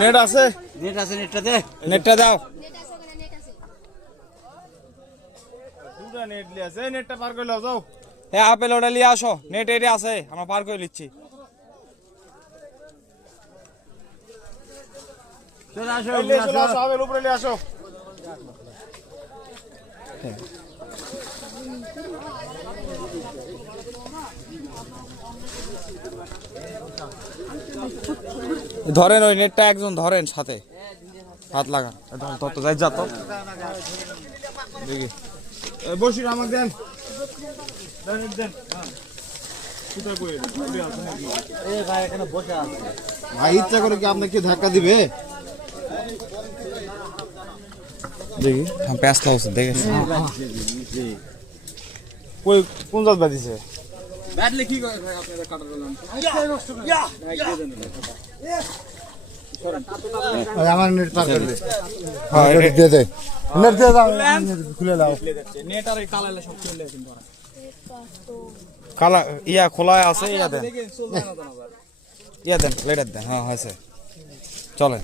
Net আছে? নেটটা দাও। দুটা নেট লিয়ে আছে, নেটটা পার করে লাও যাও। হ্যাঁ আপেল ওটা নিয়ে আসো, নেট এটা আছে, আমরা পার করে নিচ্ছি। চলে আসো, আপেল উপরে নিয়ে আসো। ধরেন ওই নেটটা একজন ধরেন সাথে হাত লাগান। তত যাই যা তো দেখি বসির আমাকে দেন দেন। ভাই ইচ্ছা করে কি আপনাকে ধাক্কা দিবে? দেখি প্যাঁচ লাউছে দেখে কই কোন জাত বাজিছে? ব্যাটলে কি করে আপনারা কাটা দিলেন? আমার নেট পার করে দে। হ্যাঁ নেট দিয়ে দে, নেট দিয়ে দাও, খুলে দাও। নেট আর কালালে সব চলে কিন্তু কালা ইয়া খোলা আছে, ইয়া দেন, ইয়া দেন, লেটার দেন। হ্যাঁ হয়েছে, চলে।